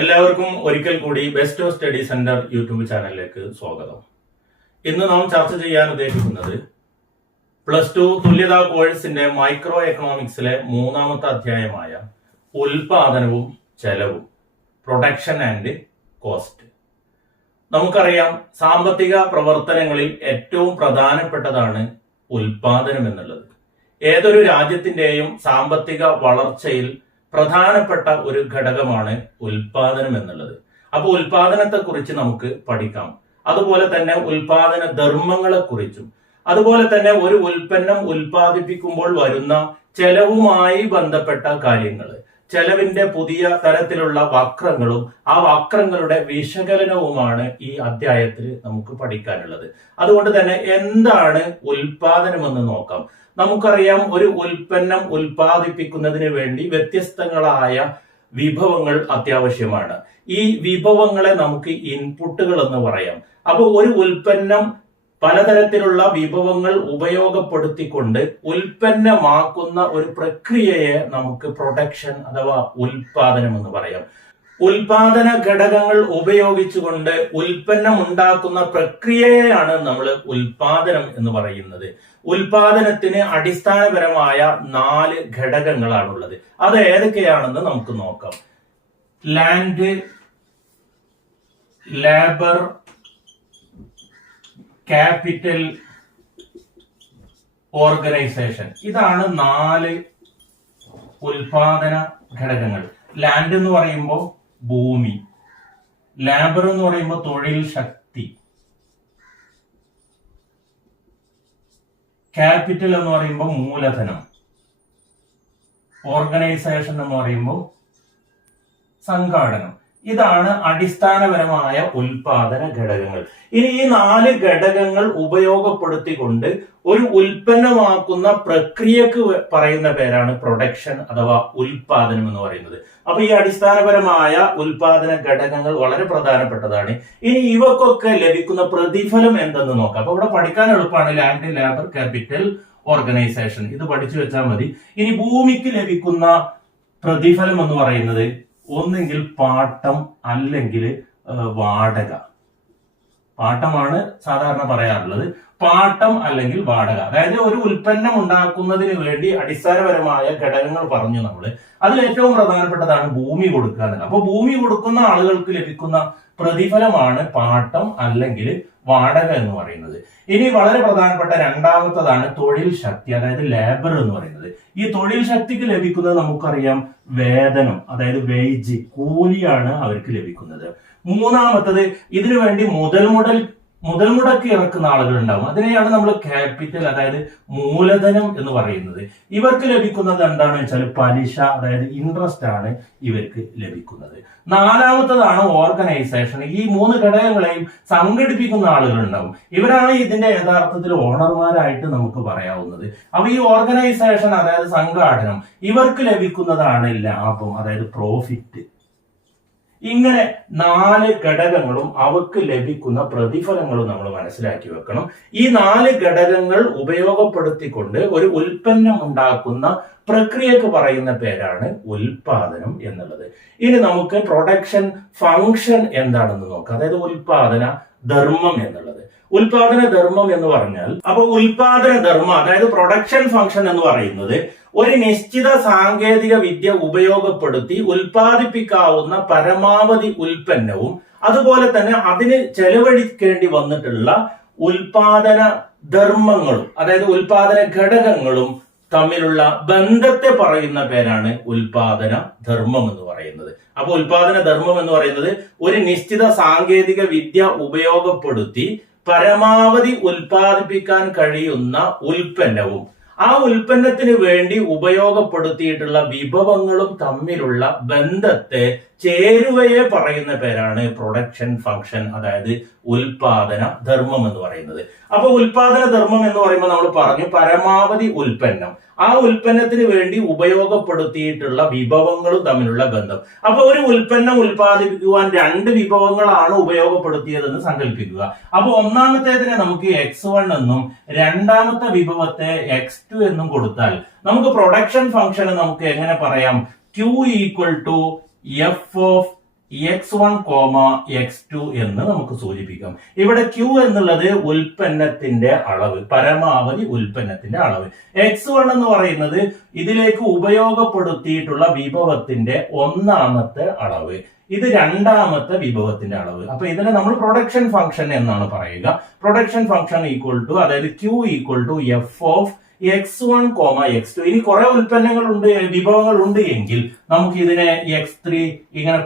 എല്ലാവർക്കും ഒരിക്കൽ കൂടി best of study centre YouTube ചാനലിലേക്ക് സ്വാഗതം. ഇന്ന് നാം ചർച്ച ചെയ്യാൻ ഉദ്ദേശിക്കുന്നത് +2 തുല്യതാ കോഴ്സിന്റെ മൈക്രോ എക്കണോമിക്സിലെ 3ാമത്തെ അധ്യായമായ ഉൽപാദനവും ചെലവും, പ്രൊഡക്ഷൻ ആൻഡ് കോസ്റ്റ്. നമുക്കറിയാം, സാമ്പത്തിക പ്രവർത്തനങ്ങളിൽ ഏറ്റവും പ്രധാനപ്പെട്ടതാണ് ഉൽപാദനം എന്നുള്ളത്. ഏതൊരു രാജ്യത്തിന്റെയും സാമ്പത്തിക വളർച്ചയിൽ പ്രധാനപ്പെട്ട ഒരു ഘടകമാണ് ഉൽപാദനം എന്നുള്ളത്. അപ്പോൾ ഉൽപാദനത്തെ കുറിച്ച് നമുക്ക് പഠിക്കാം. അതുപോലെ തന്നെ ഉൽപാദന ധർമ്മങ്ങളെ കുറിച്ചും, അതുപോലെ തന്നെ ഒരു ഉൽപ്പന്നം ഉൽപ്പാദിപ്പിക്കുമ്പോൾ വരുന്ന ചെലവുമായി ബന്ധപ്പെട്ട കാര്യങ്ങൾ, ചെലവിന്റെ പുതിയ തരത്തിലുള്ള വക്രങ്ങളും ആ വക്രങ്ങളുടെ വിശകലനവുമാണ് ഈ അധ്യായത്തിൽ നമുക്ക് പഠിക്കാനുള്ളത്. അതുകൊണ്ട് തന്നെ എന്താണ് ഉൽപാദനം എന്ന് നോക്കാം. നമുക്കറിയാം, ഒരു ഉൽപ്പന്നം ഉൽപ്പാദിപ്പിക്കുന്നതിന് വേണ്ടി വ്യത്യസ്തങ്ങളായ വിഭവങ്ങൾ അത്യാവശ്യമാണ്. ഈ വിഭവങ്ങളെ നമുക്ക് ഇൻപുട്ടുകൾ എന്ന് പറയാം. അപ്പോൾ ഒരു ഉൽപ്പന്നം പലതരത്തിലുള്ള വിഭവങ്ങൾ ഉപയോഗപ്പെടുത്തിക്കൊണ്ട് ഉൽപ്പന്നമാക്കുന്ന ഒരു പ്രക്രിയയെ നമുക്ക് പ്രൊഡക്ഷൻ അഥവാ ഉൽപാദനം എന്ന് പറയാം. ഉൽപാദന ഘടകങ്ങൾ ഉപയോഗിച്ചുകൊണ്ട് ഉൽപ്പന്നം ഉണ്ടാക്കുന്ന പ്രക്രിയയാണ് നമ്മൾ ഉൽപാദനം എന്ന് പറയുന്നത്. ഉൽപാദനത്തിന് അടിസ്ഥാനപരമായ 4 ഘടകങ്ങളാണുള്ളത്. അത് ഏതൊക്കെയാണെന്ന് നമുക്ക് നോക്കാം. Land, labour, capital, organisation. ഇതാണ് 4 ഉൽപാദന ഘടകങ്ങൾ. ലാൻഡ് എന്ന് പറയുമ്പോൾ ഭൂമി, ലേബർ എന്ന് പറയുമ്പോൾ തൊഴിൽ ശക്തി, ക്യാപിറ്റൽ എന്ന് പറയുമ്പോൾ മൂലധനം, ഓർഗനൈസേഷൻ എന്ന് പറയുമ്പോൾ സംഘാടനം. ഇതാണ് അടിസ്ഥാനപരമായ ഉൽപാദന ഘടകങ്ങൾ. ഇനി ഈ 4 ഘടകങ്ങൾ ഉപയോഗപ്പെടുത്തിക്കൊണ്ട് ഒരു ഉൽപ്പന്നമാക്കുന്ന പ്രക്രിയക്ക് പറയുന്ന പേരാണ് പ്രൊഡക്ഷൻ അഥവാ ഉൽപാദനം എന്ന് പറയുന്നത്. അപ്പൊ ഈ അടിസ്ഥാനപരമായ ഉൽപാദന ഘടകങ്ങൾ വളരെ പ്രധാനപ്പെട്ടതാണ്. ഇനി ഇവക്കൊക്കെ ലഭിക്കുന്ന പ്രതിഫലം എന്തെന്ന് നോക്കാം. അപ്പൊ ഇവിടെ പഠിക്കാൻ എളുപ്പമാണ്. ലാൻഡ്, ലേബർ, ക്യാപിറ്റൽ, ഓർഗനൈസേഷൻ, ഇത് പഠിച്ചു വെച്ചാൽ മതി. ഇനി ഭൂമിക്ക് ലഭിക്കുന്ന പ്രതിഫലം എന്ന് പറയുന്നത് ഒന്നെങ്കിൽ പാട്ടം അല്ലെങ്കിൽ വാടക. പാട്ടമാണ് സാധാരണ പറയാറുള്ളത്. പാട്ടം അല്ലെങ്കിൽ വാടക. അതായത് ഒരു ഉൽപ്പന്നം ഉണ്ടാക്കുന്നതിന് വേണ്ടി അടിസ്ഥാനപരമായ ഘടകങ്ങൾ പറഞ്ഞു നമ്മൾ. അതിൽ ഏറ്റവും പ്രധാനപ്പെട്ടതാണ് ഭൂമി കൊടുക്കുക എന്നുള്ളത്. അപ്പൊ ഭൂമി കൊടുക്കുന്ന ആളുകൾക്ക് ലഭിക്കുന്ന പ്രതിഫലമാണ് പാട്ടം അല്ലെങ്കിൽ വാടക എന്ന് പറയുന്നത്. ഇനി വളരെ പ്രധാനപ്പെട്ട രണ്ടാമത്തതാണ് തൊഴിൽ ശക്തി, അതായത് ലേബർ എന്ന് പറയുന്നത്. ഈ തൊഴിൽ ശക്തിക്ക് ലഭിക്കുന്നത് നമുക്കറിയാം വേതനം, അതായത് വേജ്, കൂലിയാണ് അവർക്ക് ലഭിക്കുന്നത്. മൂന്നാമത്തത് ഇതിനു വേണ്ടി മുതൽ മുടക്കി ഇറക്കുന്ന ആളുകൾ ഉണ്ടാവും. അതിനെയാണ് നമ്മൾ ക്യാപിറ്റൽ, അതായത് മൂലധനം എന്ന് പറയുന്നത്. ഇവർക്ക് ലഭിക്കുന്നത് എന്താണെന്ന് വെച്ചാൽ പലിശ, അതായത് ഇൻട്രസ്റ്റ് ആണ് ഇവർക്ക് ലഭിക്കുന്നത്. നാലാമത്തതാണ് ഓർഗനൈസേഷൻ. ഈ 3 ഘടകങ്ങളെയും സംഘടിപ്പിക്കുന്ന ആളുകൾ ഉണ്ടാവും. ഇവരാണ് ഇതിന്റെ യഥാർത്ഥത്തിൽ ഓണർമാരായിട്ട് നമുക്ക് പറയാവുന്നത്. അപ്പൊ ഈ ഓർഗനൈസേഷൻ, അതായത് സംഘാടനം, ഇവർക്ക് ലഭിക്കുന്നതാണ് ലാഭം, അതായത് പ്രോഫിറ്റ്. ഇങ്ങനെ 4 ഘടകങ്ങളും അവർക്ക് ലഭിക്കുന്ന പ്രതിഫലങ്ങളും നമ്മൾ മനസ്സിലാക്കി വെക്കണം. ഈ 4 ഘടകങ്ങൾ ഉപയോഗപ്പെടുത്തിക്കൊണ്ട് ഒരു ഉൽപ്പന്നം ഉണ്ടാക്കുന്ന പ്രക്രിയക്ക് പറയുന്ന പേരാണ് ഉൽപാദനം എന്നുള്ളത്. ഇനി നമുക്ക് പ്രൊഡക്ഷൻ ഫംഗ്ഷൻ എന്താണെന്ന് നോക്കാം, അതായത് ഉൽപാദന ധർമ്മം എന്നുള്ളത്. ഉൽപാദന ധർമ്മം എന്ന് പറഞ്ഞാൽ, അപ്പൊ ഉൽപാദന ധർമ്മം അതായത് പ്രൊഡക്ഷൻ ഫംഗ്ഷൻ എന്ന് പറയുന്നത് ഒരു നിശ്ചിത സാങ്കേതിക വിദ്യ ഉപയോഗപ്പെടുത്തി ഉൽപ്പാദിപ്പിക്കാവുന്ന പരമാവധി ഉൽപ്പന്നവും അതുപോലെ തന്നെ അതിന് ചെലവഴിക്കേണ്ടി വന്നിട്ടുള്ള ഉൽപാദന ധർമ്മങ്ങളും, അതായത് ഉൽപാദന ഘടകങ്ങളും തമ്മിലുള്ള ബന്ധത്തെ പറയുന്ന പേരാണ് ഉൽപാദന ധർമ്മം എന്ന് പറയുന്നത്. അപ്പൊ ഉൽപാദന ധർമ്മം എന്ന് പറയുന്നത് ഒരു നിശ്ചിത സാങ്കേതിക വിദ്യ ഉപയോഗപ്പെടുത്തി പരമാവധി ഉൽപ്പാദിപ്പിക്കാൻ കഴിയുന്ന ഉൽപ്പന്നവും ആ ഉൽപ്പന്നത്തിന് വേണ്ടി ഉപയോഗപ്പെടുത്തിയിട്ടുള്ള വിഭവങ്ങളും തമ്മിലുള്ള ബന്ധത്തെ, ചേരുവയെ പറയുന്ന പേരാണ് പ്രൊഡക്ഷൻ ഫംഗ്ഷൻ, അതായത് ഉൽപാദന ധർമ്മം എന്ന് പറയുന്നത്. അപ്പൊ ഉൽപാദന ധർമ്മം എന്ന് പറയുമ്പോൾ നമ്മൾ പറഞ്ഞു പരമാവധി ഉൽപ്പന്നം, ആ ഉൽപ്പന്നത്തിന് വേണ്ടി ഉപയോഗപ്പെടുത്തിയിട്ടുള്ള വിഭവങ്ങളും തമ്മിലുള്ള ബന്ധം. അപ്പൊ ഒരു ഉൽപ്പന്നം ഉൽപ്പാദിപ്പിക്കുവാൻ 2 വിഭവങ്ങളാണ് ഉപയോഗപ്പെടുത്തിയതെന്ന് സങ്കല്പിക്കുക. അപ്പൊ ഒന്നാമത്തേതിനെ നമുക്ക് x1 എന്നും രണ്ടാമത്തെ വിഭവത്തെ x2 എന്നും കൊടുത്താൽ നമുക്ക് പ്രൊഡക്ഷൻ ഫംഗ്ഷന് നമുക്ക് എങ്ങനെ പറയാം? Q = F of x1, x2 എന്ന് നമുക്ക് സൂചിപ്പിക്കാം. ഇവിടെ Q എന്നുള്ളത് ഉൽപ്പന്നത്തിന്റെ അളവ്, പരമാവധി ഉൽപ്പന്നത്തിന്റെ അളവ്. x1 എന്ന് പറയുന്നത് ഇതിലേക്ക് ഉപയോഗപ്പെടുത്തിയിട്ടുള്ള വിഭവത്തിന്റെ ഒന്നാമത്തെ അളവ്. ഇത് രണ്ടാമത്തെ വിഭവത്തിന്റെ അളവ്. അപ്പൊ ഇതിനെ നമ്മൾ പ്രൊഡക്ഷൻ ഫംഗ്ഷൻ എന്നാണ് പറയുക. പ്രൊഡക്ഷൻ ഫംഗ്ഷൻ ഈക്വൽ ടു, അതായത് Q equal to f of x1, x2. ഇനി കുറെ ഉൽപ്പന്നങ്ങൾ ഉണ്ട്, വിഭവങ്ങൾ ഉണ്ട് എങ്കിൽ നമുക്ക് ഇതിനെ x3 ഇങ്ങനെ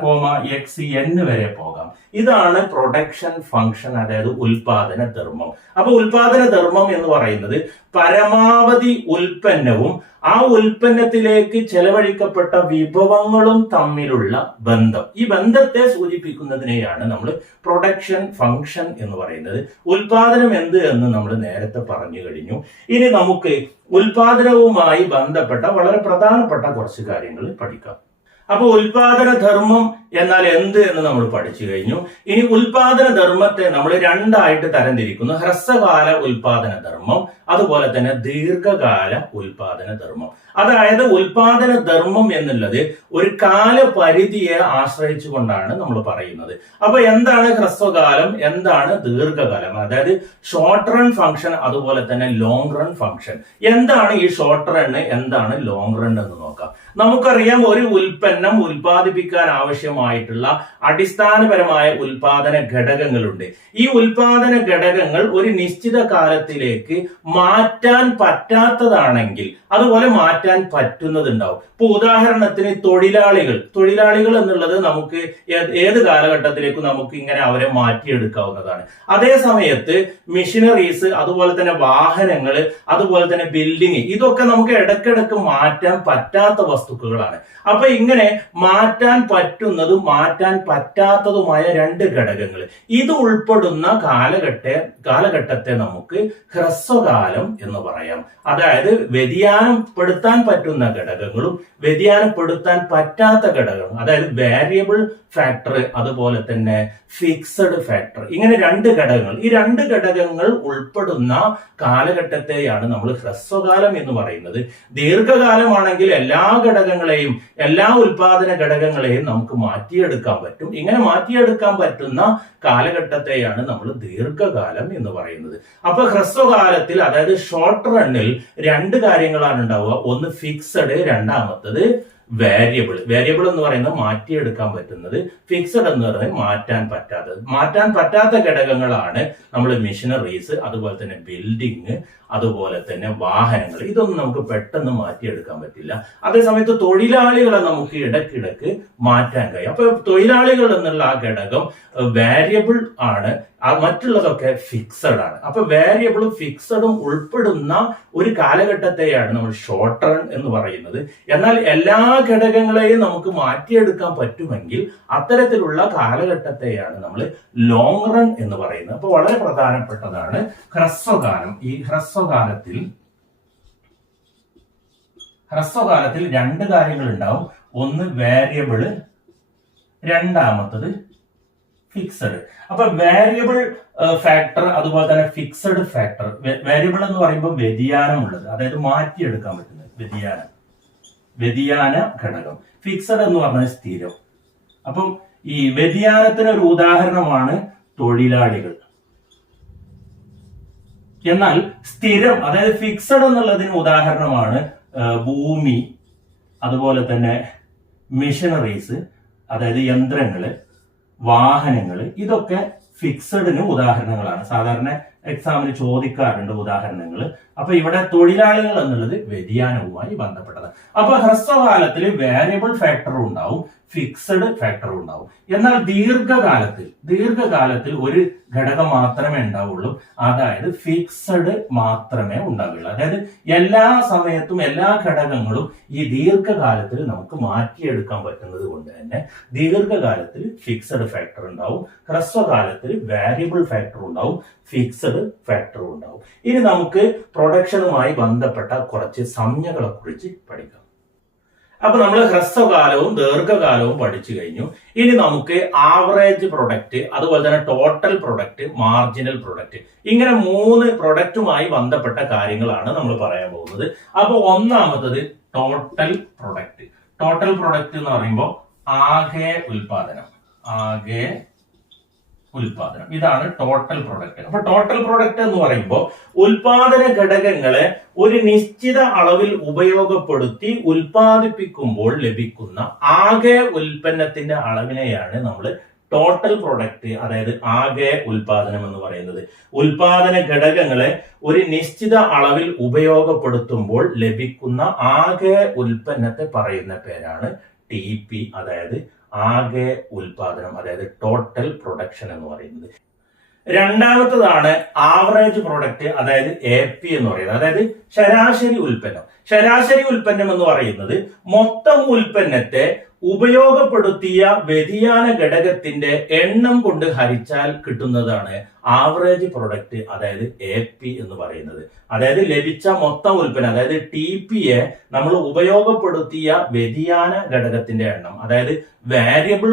xn വരെ പോകാം. ഇതാണ് പ്രൊഡക്ഷൻ ഫംഗ്ഷൻ, അതായത് ഉൽപാദന ധർമ്മം. അപ്പൊ ഉൽപാദന ധർമ്മം എന്ന് പറയുന്നത് പരമാവധി ഉൽപ്പന്നവും ആ ഉൽപ്പന്നത്തിലേക്ക് ചെലവഴിക്കപ്പെട്ട വിഭവങ്ങളും തമ്മിലുള്ള ബന്ധം. ഈ ബന്ധത്തെ സൂചിപ്പിക്കുന്നതിനെയാണ് നമ്മൾ പ്രൊഡക്ഷൻ ഫംഗ്ഷൻ എന്ന് പറയുന്നത്. ഉൽപാദനം എന്ത് എന്ന് നമ്മൾ നേരത്തെ പറഞ്ഞു കഴിഞ്ഞു. ഇനി നമുക്ക് ഉൽപാദനവുമായി ബന്ധപ്പെട്ട വളരെ പ്രധാനപ്പെട്ട കുറച്ച് കാര്യങ്ങൾ പഠിക്കാം. അപ്പൊ ഉൽപാദന ധർമ്മം എന്നാൽ എന്ത് എന്ന് നമ്മൾ പഠിച്ചു കഴിഞ്ഞു. ഇനി ഉൽപാദന ധർമ്മത്തെ നമ്മൾ രണ്ടായിട്ട് തരംതിരിക്കുന്നു. ഹ്രസ്വകാല ഉൽപാദന ധർമ്മം, അതുപോലെ തന്നെ ദീർഘകാല ഉൽപാദന ധർമ്മം. അതായത് ഉൽപാദന ധർമ്മം എന്നുള്ളത് ഒരു കാലപരിധിയെ ആശ്രയിച്ചുകൊണ്ടാണ് നമ്മൾ പറയുന്നത്. അപ്പൊ എന്താണ് ഹ്രസ്വകാലം, എന്താണ് ദീർഘകാലം, അതായത് ഷോർട്ട് റൺ ഫംഗ്ഷൻ, അതുപോലെ തന്നെ ലോങ് റൺ ഫംഗ്ഷൻ. എന്താണ് ഈ ഷോർട്ട് റൺ, എന്താണ് ലോങ് റൺ എന്ന് നോക്കാം. നമുക്കറിയാം, ഒരു ഉൽപ്പന്നം ഉൽപ്പാദിപ്പിക്കാൻ ആവശ്യമായിട്ടുള്ള അടിസ്ഥാനപരമായ ഉൽപാദന ഘടകങ്ങളുണ്ട്. ഈ ഉൽപാദന ഘടകങ്ങൾ ഒരു നിശ്ചിത കാലത്തിലേക്ക് മാറ്റാൻ പറ്റാത്തതാണെങ്കിൽ അതുപോലെ മാറ്റാൻ പറ്റുന്നതുണ്ടാവും. ഇപ്പൊ ഉദാഹരണത്തിന് തൊഴിലാളികൾ എന്നുള്ളത് നമുക്ക് ഏത് കാലഘട്ടത്തിലേക്കും നമുക്ക് ഇങ്ങനെ അവരെ മാറ്റിയെടുക്കാവുന്നതാണ്. അതേ സമയത്ത് മെഷീനറീസ്, അതുപോലെ തന്നെ വാഹനങ്ങൾ, അതുപോലെ തന്നെ ബിൽഡിംഗ്, ഇതൊക്കെ നമുക്ക് ഇടയ്ക്കിടയ്ക്ക് മാറ്റാൻ പറ്റാത്ത വസ്തുക്കളാണ്. അപ്പൊ ഇങ്ങനെ മാറ്റാൻ പറ്റുന്നതും മാറ്റാൻ പറ്റാത്തതുമായ രണ്ട് ഘടകങ്ങൾ, ഇത് ഉൾപ്പെടുന്ന കാലഘട്ടത്തെ നമുക്ക് ഹ്രസ്വകാലം എന്ന് പറയാം. അതായത് വ്യതിയാനപ്പെടുത്താൻ പറ്റുന്ന ഘടകങ്ങളും വ്യതിയാനപ്പെടുത്താൻ പറ്റാത്ത ഘടകങ്ങളും, അതായത് വേരിയബിൾ ഫാക്ടർ, അതുപോലെ തന്നെ ഫിക്സഡ് ഫാക്ടർ, ഇങ്ങനെ രണ്ട് ഘടകങ്ങൾ. ഈ രണ്ട് ഘടകങ്ങൾ ഉൾപ്പെടുന്ന കാലഘട്ടത്തെയാണ് നമ്മൾ ഹ്രസ്വകാലം എന്ന് പറയുന്നത്. ദീർഘകാലമാണെങ്കിൽ എല്ലാ ഘടകങ്ങളെയും, എല്ലാ ഉൽപാദന ഘടകങ്ങളെയും നമുക്ക് മാറ്റിയെടുക്കാൻ പറ്റും. ഇങ്ങനെ മാറ്റിയെടുക്കാൻ പറ്റുന്ന കാലഘട്ടത്തെയാണ് നമ്മൾ ദീർഘകാലം എന്ന് പറയുന്നത്. അപ്പൊ ഹ്രസ്വകാലത്തിൽ, അതായത് ഷോർട്ട് റണ്ണിൽ രണ്ട് കാര്യങ്ങളാണ് ഉണ്ടാവുക. ഒന്ന് ഫിക്സഡ്, രണ്ടാമത്തത് വേരിയബിൾ. വേരിയബിൾ എന്ന് പറയുന്നത് മാറ്റിയെടുക്കാൻ പറ്റുന്നത്, ഫിക്സഡ് എന്ന് പറയുന്നത് മാറ്റാൻ പറ്റാത്ത ഘടകങ്ങളാണ് നമ്മൾ മെഷീനറീസ്, അതുപോലെ തന്നെ ബിൽഡിങ്, അതുപോലെ തന്നെ വാഹനങ്ങൾ. ഇതൊന്നും നമുക്ക് പെട്ടെന്ന് മാറ്റിയെടുക്കാൻ പറ്റില്ല. അതേസമയത്ത് തൊഴിലാളികളെ നമുക്ക് ഇടയ്ക്കിടയ്ക്ക് മാറ്റാൻ കഴിയും. അപ്പൊ തൊഴിലാളികൾ എന്നുള്ള ആ ഘടകം വേരിയബിൾ ആണ്, മറ്റുള്ളതൊക്കെ ഫിക്സഡ് ആണ്. അപ്പൊ വേരിയബിളും ഫിക്സഡും ഉൾപ്പെടുന്ന ഒരു കാലഘട്ടത്തെയാണ് നമ്മൾ ഷോർട്ട് റൺ എന്ന് പറയുന്നത്. എന്നാൽ എല്ലാ ഘടകങ്ങളെയും നമുക്ക് മാറ്റിയെടുക്കാൻ പറ്റുമെങ്കിൽ അത്തരത്തിലുള്ള കാലഘട്ടത്തെയാണ് നമ്മൾ ലോങ് റൺ എന്ന് പറയുന്നത്. അപ്പൊ വളരെ പ്രധാനപ്പെട്ടതാണ് ഹ്രസ്വകാലം. ഈ ഹ്രസ്വകാലത്തിൽ രണ്ട് കാര്യങ്ങൾ ഉണ്ടാവും. ഒന്ന് വേരിയബിള്, രണ്ടാമത്തത് ഫിക്സഡ്. അപ്പൊ വേരിയബിൾ ഫാക്ടർ, അതുപോലെ തന്നെ ഫിക്സഡ് ഫാക്ടർ. വേരിയബിൾ എന്ന് പറയുമ്പോൾ വ്യതിയാനമുള്ളത്, അതായത് മാറ്റിയെടുക്കാൻ പറ്റുന്നത്, വ്യതിയാന ഘടകം. ഫിക്സഡ് എന്ന് പറഞ്ഞാൽ സ്ഥിരം. അപ്പം ഈ വ്യതിയാനത്തിന് ഒരു ഉദാഹരണമാണ് തൊഴിലാളികൾ. എന്നാൽ സ്ഥിരം, അതായത് ഫിക്സഡ് എന്നുള്ളതിന് ഉദാഹരണമാണ് ഭൂമി, അതുപോലെ തന്നെ മെഷീനറീസ്, അതായത് യന്ത്രങ്ങള്, വാഹനങ്ങൾ. ഇതൊക്കെ ഫിക്സഡിന് ഉദാഹരണങ്ങളാണ്. സാധാരണ എക്സാമിന് ചോദിക്കാറുണ്ട് ഉദാഹരണങ്ങൾ. അപ്പൊ ഇവിടെ തൊഴിലാളികൾ എന്നുള്ളത് വ്യതിയാനവുമായി ബന്ധപ്പെട്ടത്. അപ്പൊ ഹ്രസ്വകാലത്തിൽ വേരിയബിൾ ഫാക്ടറും ഉണ്ടാവും, ഫിക്സഡ് ഫാക്ടറും ഉണ്ടാവും. എന്നാൽ ദീർഘകാലത്തിൽ ഒരു ഘടകം മാത്രമേ ഉണ്ടാവുള്ളൂ, അതായത് ഫിക്സഡ് മാത്രമേ ഉണ്ടാവുള്ളൂ. അതായത് എല്ലാ സമയത്തും എല്ലാ ഘടകങ്ങളും ഈ ദീർഘകാലത്തിൽ നമുക്ക് മാറ്റിയെടുക്കാൻ പറ്റുന്നത് കൊണ്ട് തന്നെ ദീർഘകാലത്തിൽ ഫിക്സഡ് ഫാക്ടർ ഉണ്ടാവും, ഹ്രസ്വകാലത്തിൽ വേരിയബിൾ ഫാക്ടർ ഉണ്ടാവും, ഫിക്സഡ് ഫാക്ടറും ഉണ്ടാവും. ഇനി നമുക്ക് പ്രൊഡക്ഷനുമായി ബന്ധപ്പെട്ട കുറച്ച് സംജ്ഞകളെ കുറിച്ച് പഠിക്കാം. അപ്പൊ നമ്മൾ ഹ്രസ്വകാലവും ദീർഘകാലവും പഠിച്ചു കഴിഞ്ഞു. ഇനി നമുക്ക് ആവറേജ് പ്രൊഡക്റ്റ്, അതുപോലെ തന്നെ ടോട്ടൽ പ്രൊഡക്റ്റ്, മാർജിനൽ പ്രൊഡക്റ്റ്, ഇങ്ങനെ മൂന്ന് പ്രൊഡക്റ്റുമായി ബന്ധപ്പെട്ട കാര്യങ്ങളാണ് നമ്മൾ പറയാൻ പോകുന്നത്. അപ്പൊ ഒന്നാമത്തത് ടോട്ടൽ പ്രൊഡക്റ്റ്. ടോട്ടൽ പ്രൊഡക്റ്റ് എന്ന് പറയുമ്പോൾ ആകെ ഉൽപാദനം, ആകെ ഉൽപാദനം. ഇതാണ് ടോട്ടൽ പ്രൊഡക്റ്റ്. അപ്പൊ ടോട്ടൽ പ്രൊഡക്റ്റ് എന്ന് പറയുമ്പോൾ ഉൽപാദന ഘടകങ്ങളെ ഒരു നിശ്ചിത അളവിൽ ഉപയോഗപ്പെടുത്തി ഉൽപാദിപ്പിക്കുമ്പോൾ ലഭിക്കുന്ന ആകെ ഉൽപ്പന്നത്തിന്റെ അളവിനെയാണ് നമ്മൾ ടോട്ടൽ പ്രൊഡക്റ്റ്, അതായത് ആകെ ഉൽപാദനം എന്ന് പറയുന്നത്. ഉൽപാദന ഘടകങ്ങളെ ഒരു നിശ്ചിത അളവിൽ ഉപയോഗപ്പെടുത്തുമ്പോൾ ലഭിക്കുന്ന ആകെ ഉൽപ്പന്നത്തെ പറയുന്ന പേരാണ് TP, അതായത് ആകെ ഉൽപാദനം, അതായത് ടോട്ടൽ പ്രൊഡക്ഷൻ എന്ന് പറയുന്നത്. രണ്ടാമത്തതാണ് ആവറേജ് പ്രൊഡക്റ്റ്, അതായത് AP എന്ന് പറയുന്നത്, അതായത് ശരാശരി ഉൽപ്പന്നം. ശരാശരി ഉൽപ്പന്നം എന്ന് പറയുന്നത് മൊത്തം ഉൽപ്പന്നത്തെ ഉപയോഗപ്പെടുത്തിയ വ്യതിയാന ഘടകത്തിന്റെ എണ്ണം കൊണ്ട് ഹരിച്ചാൽ കിട്ടുന്നതാണ് ആവറേജ് പ്രൊഡക്റ്റ്, അതായത് AP എന്ന് പറയുന്നത്. അതായത് ലഭിച്ച മൊത്തം ഉൽപ്പന്നം, അതായത് TPയെ നമ്മൾ ഉപയോഗപ്പെടുത്തിയ വ്യതിയാന ഘടകത്തിന്റെ എണ്ണം, അതായത് വേരിയബിൾ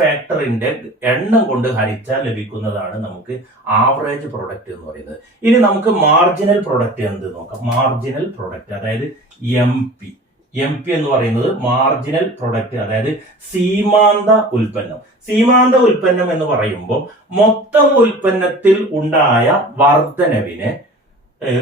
ഫാക്ടറിന്റെ എണ്ണം കൊണ്ട് ഹരിച്ചാൽ ലഭിക്കുന്നതാണ് നമുക്ക് ആവറേജ് പ്രൊഡക്റ്റ് എന്ന് പറയുന്നത്. ഇനി നമുക്ക് മാർജിനൽ പ്രൊഡക്റ്റ് എന്ത് നോക്കാം. മാർജിനൽ പ്രൊഡക്റ്റ്, അതായത് MP എന്ന് പറയുന്നത് മാർജിനൽ പ്രൊഡക്റ്റ്, അതായത് സീമാന്ത ഉൽപ്പന്നം. സീമാന്ത ഉൽപ്പന്നം എന്ന് പറയുമ്പോൾ മൊത്തം ഉൽപ്പന്നത്തിൽ ഉണ്ടായ വർധനവിനെ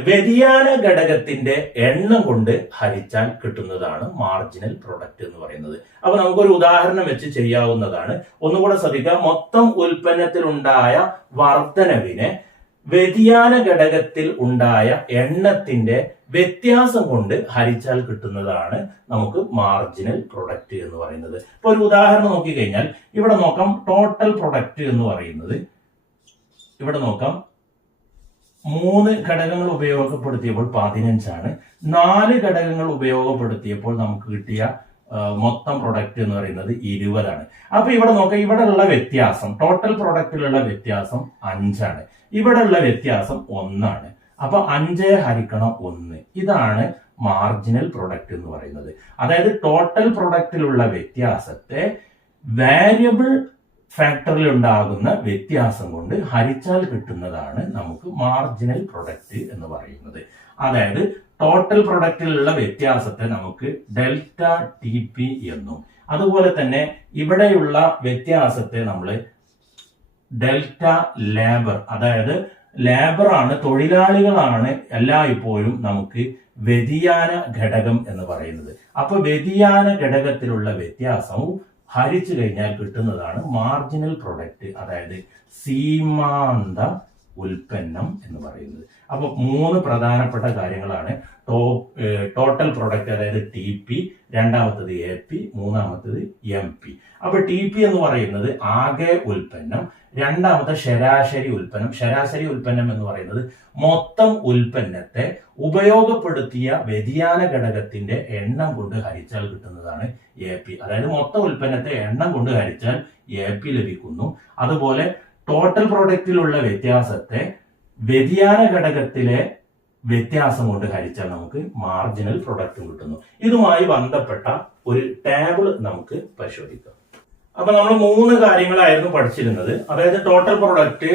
വ്യതിയാന ഘടകത്തിന്റെ എണ്ണം കൊണ്ട് ഹരിച്ചാൽ കിട്ടുന്നതാണ് മാർജിനൽ പ്രൊഡക്റ്റ് എന്ന് പറയുന്നത്. അപ്പൊ നമുക്കൊരു ഉദാഹരണം വെച്ച് ചെയ്യാവുന്നതാണ്. ഒന്നുകൂടെ ശ്രദ്ധിക്കുക. മൊത്തം ഉൽപ്പന്നത്തിൽ ഉണ്ടായ വർധനവിനെ വ്യതിയാന ഘടകത്തിൽ ഉണ്ടായ എണ്ണത്തിന്റെ വ്യത്യാസം കൊണ്ട് ഹരിച്ചാൽ കിട്ടുന്നതാണ് നമുക്ക് മാർജിനൽ പ്രൊഡക്റ്റ് എന്ന് പറയുന്നത്. ഇപ്പൊ ഒരു ഉദാഹരണം നോക്കിക്കഴിഞ്ഞാൽ ഇവിടെ നോക്കാം. ടോട്ടൽ പ്രൊഡക്റ്റ് എന്ന് പറയുന്നത് ഇവിടെ നോക്കാം. 3 ഘടകങ്ങൾ ഉപയോഗപ്പെടുത്തിയപ്പോൾ 15 4 ഘടകങ്ങൾ ഉപയോഗപ്പെടുത്തിയപ്പോൾ നമുക്ക് കിട്ടിയ മൊത്തം പ്രൊഡക്റ്റ് എന്ന് പറയുന്നത് 20. അപ്പൊ ഇവിടെ നോക്കാം. ഇവിടെ ഉള്ള വ്യത്യാസം, ടോട്ടൽ പ്രൊഡക്റ്റിലുള്ള വ്യത്യാസം 5. ഇവിടെ ഉള്ള വ്യത്യാസം 1. അപ്പൊ 5 ഹരിക്കണം 1. ഇതാണ് മാർജിനൽ പ്രൊഡക്റ്റ് എന്ന് പറയുന്നത്. അതായത് ടോട്ടൽ പ്രൊഡക്റ്റിലുള്ള വ്യത്യാസത്തെ വേരിയബിൾ ഫാക്ടറിൽ ഉണ്ടാകുന്ന വ്യത്യാസം കൊണ്ട് ഹരിച്ചാൽ കിട്ടുന്നതാണ് നമുക്ക് മാർജിനൽ പ്രൊഡക്റ്റ് എന്ന് പറയുന്നത്. അതായത് ടോട്ടൽ പ്രൊഡക്റ്റിലുള്ള വ്യത്യാസത്തെ നമുക്ക് ഡെൽറ്റ TP എന്നും, അതുപോലെ തന്നെ ഇവിടെയുള്ള വ്യത്യാസത്തെ നമ്മൾ ഡെൽറ്റ ലേബർ, അതായത് ലേബറാണ്, തൊഴിലാളികളാണ് എല്ലായ്പ്പോഴും നമുക്ക് വ്യതിയാന ഘടകം എന്ന് പറയുന്നത്. അപ്പൊ വ്യതിയാന ഘടകത്തിലുള്ള വ്യത്യാസവും ഹരിച്ചു കഴിഞ്ഞാൽ കിട്ടുന്നതാണ് മാർജിനൽ പ്രൊഡക്റ്റ്, അതായത് സീമാന്ത ഉൽപ്പന്നം എന്ന് പറയുന്നത്. അപ്പൊ 3 പ്രധാനപ്പെട്ട കാര്യങ്ങളാണ് ടോട്ടൽ പ്രൊഡക്റ്റ്, അതായത് TP, രണ്ടാമത്തത് AP, മൂന്നാമത്തത് MP. അപ്പൊ TP എന്ന് പറയുന്നത് ആകെ ഉൽപ്പന്നം, രണ്ടാമത്തെ ശരാശരി ഉൽപ്പന്നം. ശരാശരി ഉൽപ്പന്നം എന്ന് പറയുന്നത് മൊത്തം ഉൽപ്പന്നത്തെ ഉപയോഗപ്പെടുത്തിയ വ്യതിയാന ഘടകത്തിന്റെ എണ്ണം കൊണ്ട് ഹരിച്ചാൽ കിട്ടുന്നതാണ് AP. അതായത് മൊത്തം ഉൽപ്പന്നത്തെ എണ്ണം കൊണ്ട് ഹരിച്ചാൽ AP ലഭിക്കുന്നു. അതുപോലെ ടോട്ടൽ പ്രൊഡക്റ്റിലുള്ള വ്യത്യാസത്തെ വ്യതിയാന ഘടകത്തിലെ വ്യത്യാസം കൊണ്ട് ഹരിച്ചാൽ നമുക്ക് മാർജിനൽ പ്രൊഡക്റ്റ് കിട്ടുന്നു. ഇതുമായി ബന്ധപ്പെട്ട ഒരു ടേബിൾ നമുക്ക് പരിശോധിക്കാം. അപ്പൊ നമ്മൾ 3 കാര്യങ്ങളായിരുന്നു പഠിച്ചിരുന്നത്. അതായത് total product,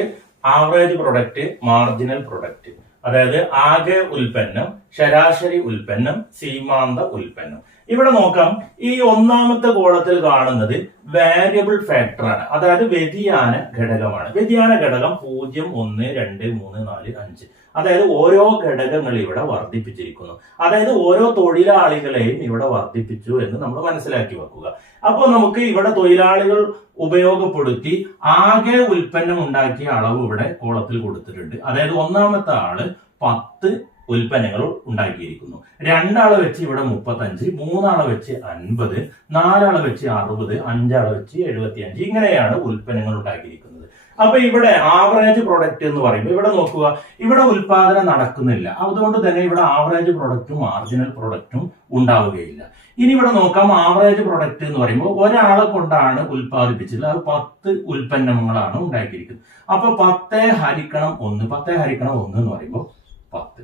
average product, marginal product. അതായത് ആകെ ഉൽപ്പന്നം, ശരാശരി ഉൽപ്പന്നം, സീമാന്ത ഉൽപ്പന്നം. ഇവിടെ നോക്കാം. ഈ ഒന്നാമത്തെ കോളത്തിൽ കാണുന്നത് വേരിയബിൾ ഫാക്ടറാണ്, അതായത് വ്യതിയാന ഘടകമാണ്. വ്യതിയാന ഘടകം 0, 1, 2, 3, 4, 5. അതായത് ഓരോ ഘടകങ്ങൾ ഇവിടെ വർദ്ധിപ്പിച്ചിരിക്കുന്നു. അതായത് ഓരോ തൊഴിലാളികളെയും ഇവിടെ വർദ്ധിപ്പിച്ചു എന്ന് നമ്മൾ മനസ്സിലാക്കി വെക്കുക. അപ്പോൾ നമുക്ക് ഇവിടെ തൊഴിലാളികൾ ഉപയോഗപ്പെടുത്തി ആകെ ഉൽപ്പന്നം ഉണ്ടാക്കിയ അളവ് ഇവിടെ കോളത്തിൽ കൊടുത്തിട്ടുണ്ട്. അതായത് ഒന്നാമത്തെ ആള് 10 ഉൽപ്പന്നങ്ങൾ ഉണ്ടാക്കിയിരിക്കുന്നു. 2 ആളെ വെച്ച് ഇവിടെ 35, 3 ആളെ വെച്ച് 50, 4 ആളെ വെച്ച് 60, 5 ആളെ വെച്ച് 75. ഇങ്ങനെയാണ് ഉൽപ്പന്നങ്ങൾ ഉണ്ടാക്കിയിരിക്കുന്നത്. അപ്പൊ ഇവിടെ ആവറേജ് പ്രൊഡക്റ്റ് എന്ന് പറയുമ്പോൾ ഇവിടെ നോക്കുക, ഇവിടെ ഉൽപാദനം നടക്കുന്നില്ല. അതുകൊണ്ട് തന്നെ ഇവിടെ ആവറേജ് പ്രൊഡക്റ്റും മാർജിനൽ പ്രൊഡക്റ്റും ഉണ്ടാവുകയില്ല. ഇനി ഇവിടെ നോക്കാം. ആവറേജ് പ്രൊഡക്റ്റ് എന്ന് പറയുമ്പോൾ ഒരാളെ കൊണ്ടാണ് ഉൽപ്പാദിപ്പിച്ചത്, അത് 10 ഉൽപ്പന്നങ്ങളാണ് ഉണ്ടാക്കിയിരിക്കുന്നത്. അപ്പൊ 10 ഹരിക്കണം 1, 10 ഹരിക്കണം 1 എന്ന് പറയുമ്പോൾ 10.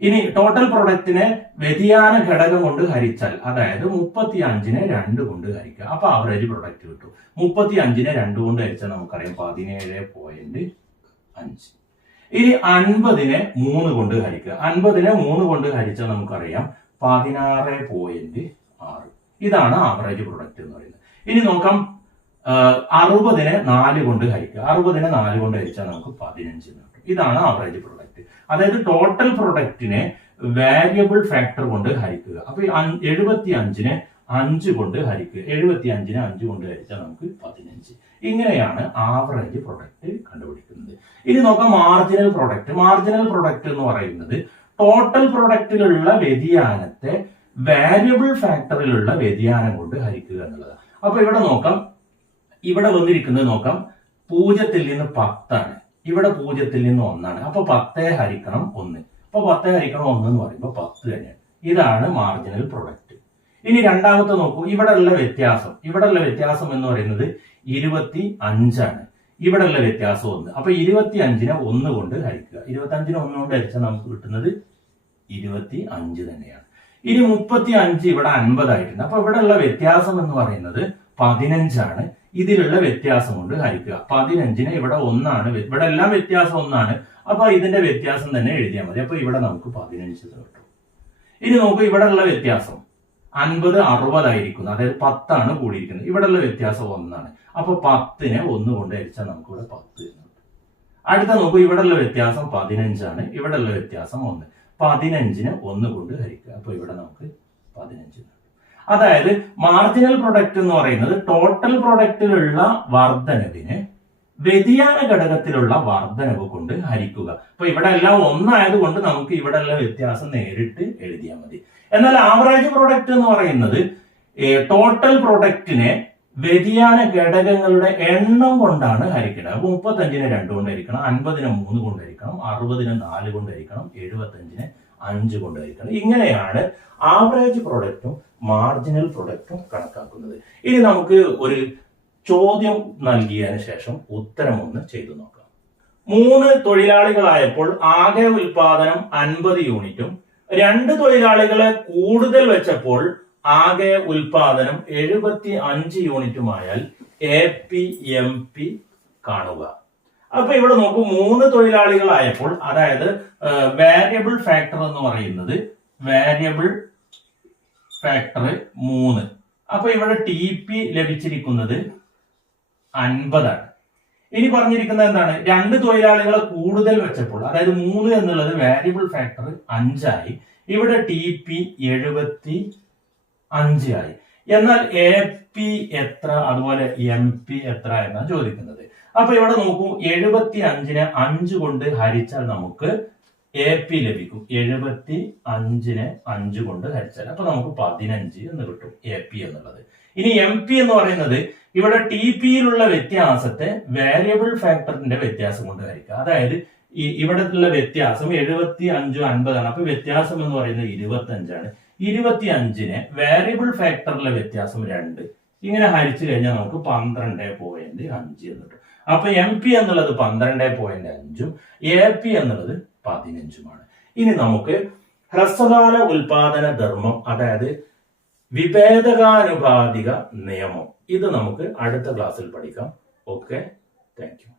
ഇനി ടോട്ടൽ പ്രൊഡക്റ്റിനെ വ്യതിയാന ഘടകം കൊണ്ട് ഹരിച്ചാൽ, അതായത് 35നെ 2 കൊണ്ട് ഹരിക്കുക. അപ്പൊ ആവറേജ് പ്രൊഡക്റ്റ് കിട്ടും. 35നെ 2 കൊണ്ട് ഹരിച്ചാൽ നമുക്കറിയാം 17.5. ഇനി 50നെ 3 കൊണ്ട് ഹരിക്കുക. 50നെ 3 കൊണ്ട് ഹരിച്ചാൽ നമുക്കറിയാം 16.6. ഇതാണ് ആവറേജ് പ്രൊഡക്റ്റ് എന്ന് പറയുന്നത്. ഇനി നോക്കാം 60നെ 4 കൊണ്ട് ഹരിക്കുക. 60നെ 4 കൊണ്ട് ഹരിച്ചാൽ നമുക്ക് 15 കിട്ടും. ഇതാണ് ആവറേജ് പ്രൊഡക്റ്റ്. അതായത് ടോട്ടൽ പ്രൊഡക്റ്റിനെ വേരിയബിൾ ഫാക്ടർ കൊണ്ട് ഹരിക്കുക. അപ്പൊ 75നെ 5 കൊണ്ട് ഹരിക്കുക. 75നെ 5 കൊണ്ട് ഹരിച്ചാൽ നമുക്ക് 15. ഇങ്ങനെയാണ് ആവറേജ് പ്രൊഡക്റ്റ് കണ്ടുപിടിക്കുന്നത്. ഇനി നോക്കാം മാർജിനൽ പ്രൊഡക്റ്റ്. മാർജിനൽ പ്രൊഡക്റ്റ് എന്ന് പറയുന്നത് ടോട്ടൽ പ്രൊഡക്റ്റിലുള്ള വ്യതിയാനത്തെ വേരിയബിൾ ഫാക്ടറിലുള്ള വ്യതിയാനം കൊണ്ട് ഹരിക്കുക എന്നുള്ളതാണ്. അപ്പൊ ഇവിടെ നോക്കാം, ഇവിടെ വന്നിരിക്കുന്നത് നോക്കാം 0-ൽ നിന്ന് 10 ആണ്, ഇവിടെ 0-ൽ നിന്ന് 1 ആണ്. അപ്പൊ 10 ഹരിക്കണം 1. അപ്പൊ 10 ഹരിക്കണം 1 എന്ന് പറയുമ്പോൾ 10 തന്നെയാണ്. ഇതാണ് മാർജിനൽ പ്രൊഡക്റ്റ്. ഇനി രണ്ടാമത്തെ നോക്കൂ, ഇവിടെയുള്ള വ്യത്യാസം. ഇവിടെയുള്ള വ്യത്യാസം എന്ന് പറയുന്നത് 25 ആണ്. ഇവിടെയുള്ള വ്യത്യാസം 1. അപ്പൊ 25നെ 1 കൊണ്ട് ഹരിക്കുക. 25നെ 1 കൊണ്ട് ഹരിച്ചാൽ നമുക്ക് കിട്ടുന്നത് 25 തന്നെയാണ്. ഇനി 35 ഇവിടെ 50 ആയിട്ടുണ്ട്. അപ്പൊ ഇവിടെയുള്ള വ്യത്യാസം എന്ന് പറയുന്നത് 15 ആണ്. ഇതിലുള്ള വ്യത്യാസം കൊണ്ട് ഹരിക്കുക. 15നെ ഇവിടെ 1 ആണ്, ഇവിടെ എല്ലാം വ്യത്യാസം 1 ആണ്. അപ്പൊ ഇതിന്റെ വ്യത്യാസം തന്നെ എഴുതിയാൽ മതി. അപ്പൊ ഇവിടെ നമുക്ക് 15 കിട്ടും. ഇനി നോക്കൂ, ഇവിടെ ഉള്ള വ്യത്യാസം 50 60 ആയിരിക്കുന്നു. അതായത് 10 ആണ് കൂടിയിരിക്കുന്നത്. ഇവിടെയുള്ള വ്യത്യാസം 1 ആണ്. അപ്പൊ 10നെ 1 കൊണ്ട് ഹരിച്ചാൽ നമുക്ക് ഇവിടെ 10 കിട്ടും. അടുത്ത നോക്കൂ, ഇവിടെയുള്ള വ്യത്യാസം 15 ആണ്. ഇവിടെയുള്ള വ്യത്യാസം 1. 15നെ 1 കൊണ്ട് ഹരിക്കുക. അപ്പൊ ഇവിടെ നമുക്ക് 15 കിട്ടും. അതായത് മാർജിനൽ പ്രൊഡക്റ്റ് എന്ന് പറയുന്നത് ടോട്ടൽ പ്രൊഡക്റ്റിലുള്ള വർധനവിനെ വ്യതിയാന ഘടകത്തിലുള്ള വർധനവ് കൊണ്ട് ഹരിക്കുക. അപ്പൊ ഇവിടെ എല്ലാം 1 ആയതുകൊണ്ട് നമുക്ക് ഇവിടെ ഉള്ള വ്യത്യാസം നേരിട്ട് എഴുതിയാൽ മതി. എന്നാൽ ആവറേജ് പ്രൊഡക്റ്റ് എന്ന് പറയുന്നത് ടോട്ടൽ പ്രൊഡക്റ്റിനെ വ്യതിയാന ഘടകങ്ങളുടെ എണ്ണം കൊണ്ടാണ് ഹരിക്കുന്നത്. അപ്പൊ 35നെ 2 കൊണ്ട് ഹരിക്കണം, 50നെ 3 കൊണ്ട് ഹരിക്കണം, 60നെ 4 കൊണ്ട് ഹരിക്കണം, 75നെ 5 കൊണ്ട് ഹരിക്കണം. ഇങ്ങനെയാണ് ആവറേജ് പ്രൊഡക്റ്റും മാർജിനൽ പ്രൊഡക്റ്റും കണക്കാക്കുന്നത്. ഇനി നമുക്ക് ഒരു ചോദ്യം നൽകിയതിനു ശേഷം ഉത്തരം ഒന്ന് ചെയ്തു നോക്കാം. 3 തൊഴിലാളികളായപ്പോൾ ആകെ ഉൽപാദനം 50 യൂണിറ്റും 2 തൊഴിലാളികളെ കൂടുതൽ വെച്ചപ്പോൾ ആകെ ഉൽപാദനം 75 യൂണിറ്റുമായാൽ APMP കാണുക. അപ്പൊ ഇവിടെ നോക്കൂ, 3 തൊഴിലാളികളായപ്പോൾ, അതായത് വേരിയബിൾ ഫാക്ടർ എന്ന് പറയുന്നത് വേരിയബിൾ ഫാക്ടർ 3. അപ്പൊ ഇവിടെ TP ലഭിച്ചിരിക്കുന്നത് 50 ആണ്. ഇനി പറഞ്ഞിരിക്കുന്നത് എന്താണ്? 2 തൊഴിലാളികളെ കൂടുതൽ വെച്ചപ്പോൾ, അതായത് 3 എന്നുള്ളത് വേരിയബിൾ ഫാക്ടർ 5 ആയി. ഇവിടെ TP 75 ആയി. എന്നാൽ AP എത്ര, അതുപോലെ MP എത്ര എന്നാണ് ചോദിക്കുന്നത്. അപ്പൊ ഇവിടെ നോക്കൂ, 75നെ 5 കൊണ്ട് ഹരിച്ചാൽ നമുക്ക് AP ലഭിക്കും. 75നെ 5 കൊണ്ട് ഹരിച്ചാൽ അപ്പൊ നമുക്ക് 15 എന്ന് കിട്ടും AP എന്നുള്ളത്. ഇനി MP എന്ന് പറയുന്നത് ഇവിടെ TPയിലുള്ള വ്യത്യാസത്തെ വേരിയബിൾ ഫാക്ടറിന്റെ വ്യത്യാസം കൊണ്ട് ഹരിക്കുക. അതായത് ഇവിടെയുള്ള വ്യത്യാസം 75 50 ആണ്. അപ്പൊ വ്യത്യാസം എന്ന് പറയുന്നത് 25 ആണ്. 25നെ വേരിയബിൾ ഫാക്ടറിലെ വ്യത്യാസം 2 ഇങ്ങനെ ഹരിച്ചു കഴിഞ്ഞാൽ നമുക്ക് 12.5 എന്ന് കിട്ടും. അപ്പൊ MP എന്നുള്ളത് 12.5ഉം AP എന്നുള്ളത് 15ഉമാണ്. ഇനി നമുക്ക് ഹ്രസ്വകാല ഉൽപാദന ധർമ്മം, അതായത് വിഭേദകാനുപാതിക നിയമം, ഇത് നമുക്ക് അടുത്ത ക്ലാസ്സിൽ പഠിക്കാം. Okay, thank you.